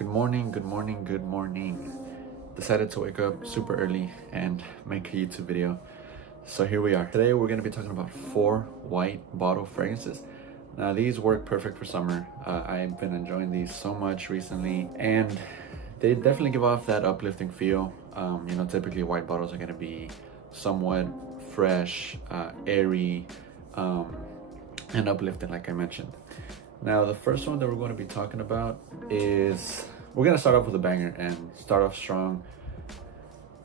Good morning, good morning, good morning. Decided to wake up super early and make a YouTube video. So here we are. Today we're going to be talking about 4 white bottle fragrances. Now these work perfect for summer. I've been enjoying these so much recently and they definitely give off that uplifting feel. Typically white bottles are going to be somewhat fresh, airy, and uplifting like I mentioned. Now the first one that we're going to be talking about is, we're going to start off with a banger and start off strong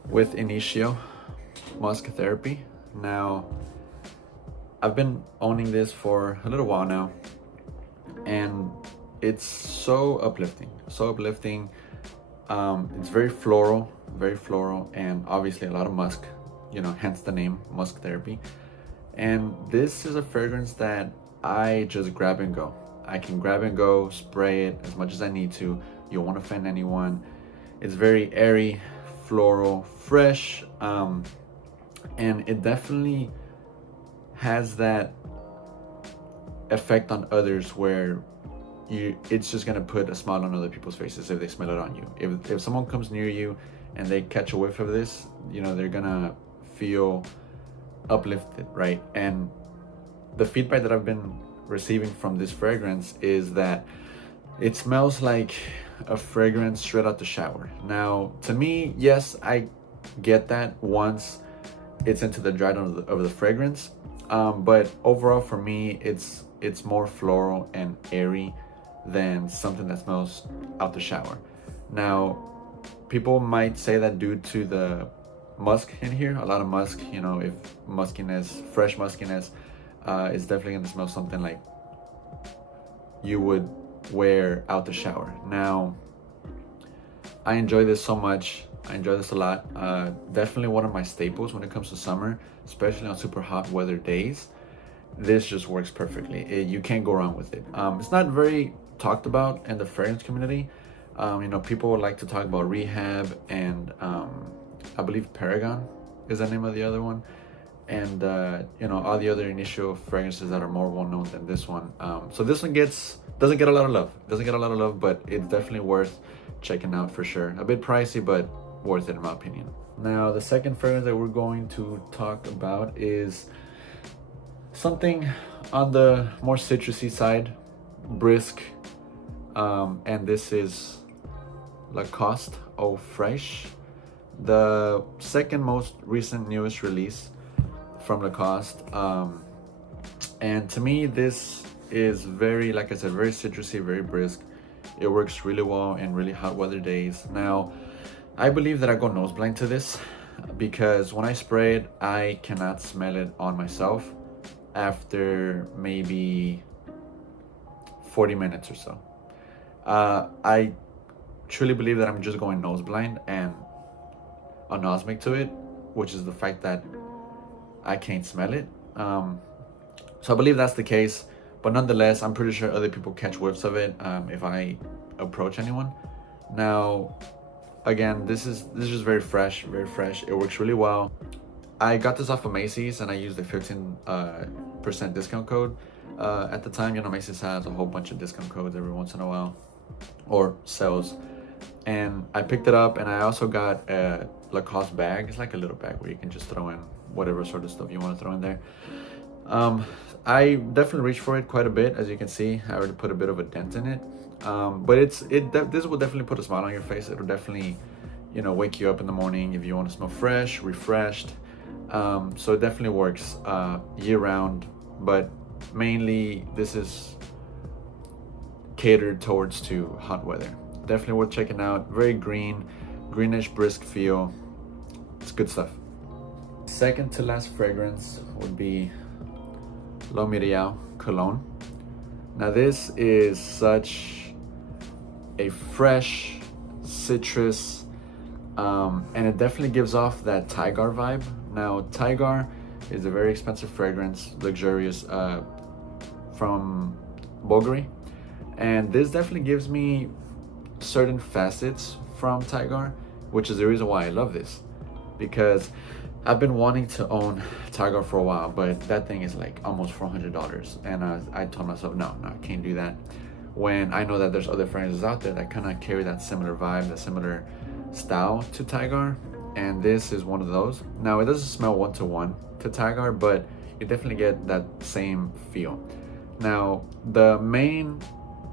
with Initio Musk Therapy. Now I've been owning this for a little while now and it's so uplifting, it's very floral, and obviously a lot of musk, hence the name Musk Therapy. And this is a fragrance that I just grab and go. I can grab and go, spray it as much as I need to. You don't want to offend anyone. It's very airy, floral, fresh, and it definitely has that effect on others where it's just gonna put a smile on other people's faces if they smell it on you. If someone comes near you and they catch a whiff of this, they're gonna feel uplifted, right? And the feedback that I've been receiving from this fragrance is that it smells like a fragrance straight out the shower. Now to me, yes, I get that once it's into the dry down of the fragrance, but overall for me it's more floral and airy than something that smells out the shower. Now people might say that due to the musk in here, a lot of musk, if muskiness, fresh muskiness, it's definitely gonna smell something like you would wear out the shower. Now I enjoy this so much. I enjoy this a lot. Definitely one of my staples when it comes to summer, especially on super hot weather days. This just works perfectly. You can't go wrong with it. It's not very talked about in the fragrance community. People like to talk about Rehab and I believe Paragon is the name of the other one, and all the other initial fragrances that are more well known than this one. So this one doesn't get a lot of love, but it's definitely worth checking out for sure. A bit pricey, but worth it in my opinion. Now the second fragrance that we're going to talk about is something on the more citrusy side, brisk, and this is Lacoste Eau Fraiche, the second most recent newest release from Lacoste. And to me this is very, like I said, very citrusy, very brisk. It works really well in really hot weather days. Now I believe that I go nose blind to this because when I spray it I cannot smell it on myself after maybe 40 minutes or so. I truly believe that I'm just going nose blind and anosmic to it, which is the fact that I can't smell it. So I believe that's the case, but nonetheless I'm pretty sure other people catch whiffs of it if I approach anyone. Now again, this is just very fresh. It works really well. I got this off of Macy's and I used a 15% discount code at the time. Macy's has a whole bunch of discount codes every once in a while, or sales, and I picked it up. And I also got a Lacoste bag. It's like a little bag where you can just throw in whatever sort of stuff you want to throw in there. I definitely reached for it quite a bit. As you can see, I already put a bit of a dent in it, but this will definitely put a smile on your face. It'll definitely wake you up in the morning if you want to smell fresh, refreshed. So it definitely works year round, but mainly this is catered towards to hot weather. Definitely worth checking out. Very greenish, brisk feel. It's good stuff. Second to last fragrance would be L'Oreal Cologne. Now this is such a fresh citrus, and it definitely gives off that Tigar vibe. Now Tigar is a very expensive fragrance, luxurious, from Bulgari, and this definitely gives me certain facets from Tigar, which is the reason why I love this, because I've been wanting to own Tiger for a while, but that thing is like almost $400, and I told myself no, I can't do that. when I know that there's other fragrances out there that kind of carry that similar vibe, that similar style to Tigar, and this is one of those. Now it doesn't smell one-to-one to Tigar, but you definitely get that same feel. Now the main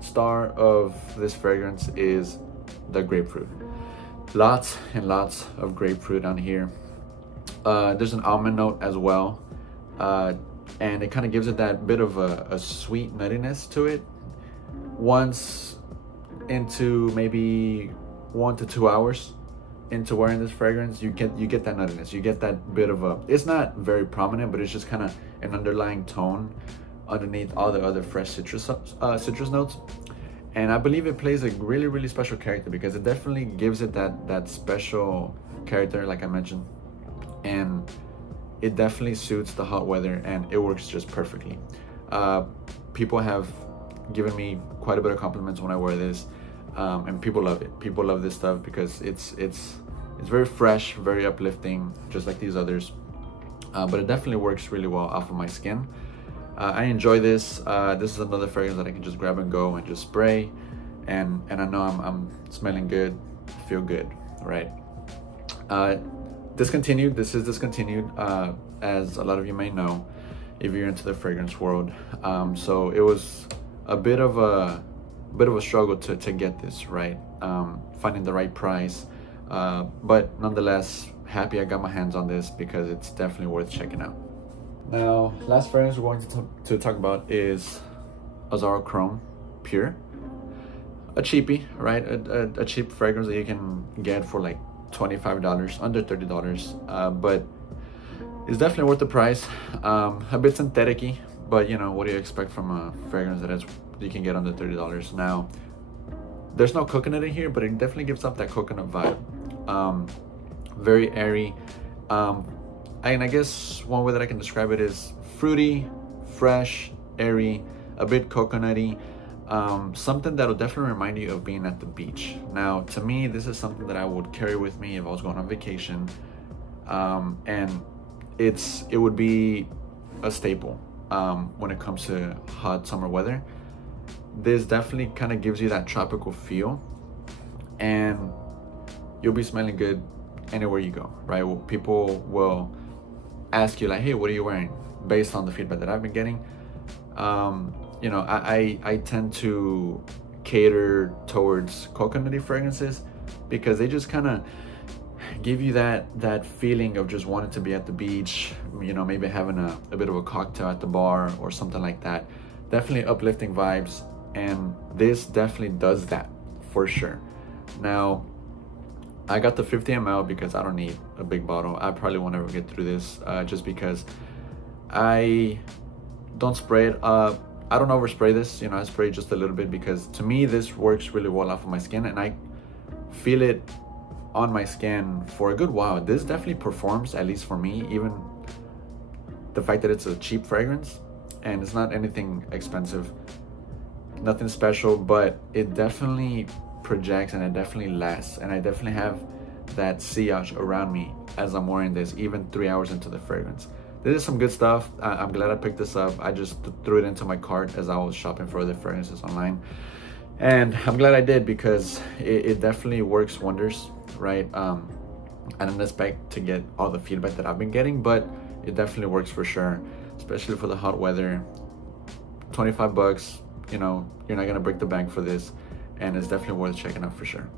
star of this fragrance is the grapefruit. Lots and lots of grapefruit on here. There's an almond note as well, and it kind of gives it that bit of a sweet nuttiness to it. Once into maybe 1 to 2 hours into wearing this fragrance, you get that nuttiness. You get that bit of a, it's not very prominent, but it's just kind of an underlying tone underneath all the other fresh citrus notes. And I believe it plays a really, really special character, because it definitely gives it that special character, like I mentioned, and it definitely suits the hot weather, and it works just perfectly. People have given me quite a bit of compliments when I wear this, and people love it. People love this stuff because it's very fresh, very uplifting, just like these others. But it definitely works really well off of my skin. I enjoy this. This is another fragrance that I can just grab and go and just spray, and I know I'm smelling good, feel good, right? Discontinued. This is discontinued, as a lot of you may know, if you're into the fragrance world. So it was a bit of a struggle to get this right, finding the right price, but nonetheless happy I got my hands on this, because it's definitely worth checking out. Now, last fragrance we're going to talk about is Azara Chrome Pure. A cheapie, right? A cheap fragrance that you can get for like $25, under $30, but it's definitely worth the price. A bit synthetic-y, but you know, what do you expect from a fragrance that you can get under $30? Now, there's no coconut in here, but it definitely gives off that coconut vibe. Very airy. And I guess one way that I can describe it is fruity, fresh, airy, a bit coconutty. Something that'll definitely remind you of being at the beach. Now, to me, this is something that I would carry with me if I was going on vacation, and it would be a staple when it comes to hot summer weather. This definitely kind of gives you that tropical feel, and you'll be smelling good anywhere you go, right? Well, people will ask you like, hey, what are you wearing? Based on the feedback that I've been getting, you know, I tend to cater towards coconutty fragrances, because they just kind of give you that feeling of just wanting to be at the beach, you know, maybe having a bit of a cocktail at the bar or something like that. Definitely uplifting vibes, and this definitely does that for sure. Now, I got the 50 ml because I don't need a big bottle. I probably won't ever get through this, just because I don't spray it. I don't overspray this, you know, I spray just a little bit, because to me this works really well off of my skin, and I feel it on my skin for a good while. This definitely performs, at least for me, even the fact that it's a cheap fragrance and it's not anything expensive, nothing special, but it definitely projects and it definitely lasts, and I definitely have that sillage around me as I'm wearing this, even 3 hours into the fragrance. This is some good stuff. I'm glad I picked this up. I just threw it into my cart as I was shopping for other fragrances online, and I'm glad I did, because it definitely works wonders, right? I didn't expect to get all the feedback that I've been getting, but it definitely works for sure, especially for the hot weather. $25, you know, you're not gonna break the bank for this, and it's definitely worth checking out for sure.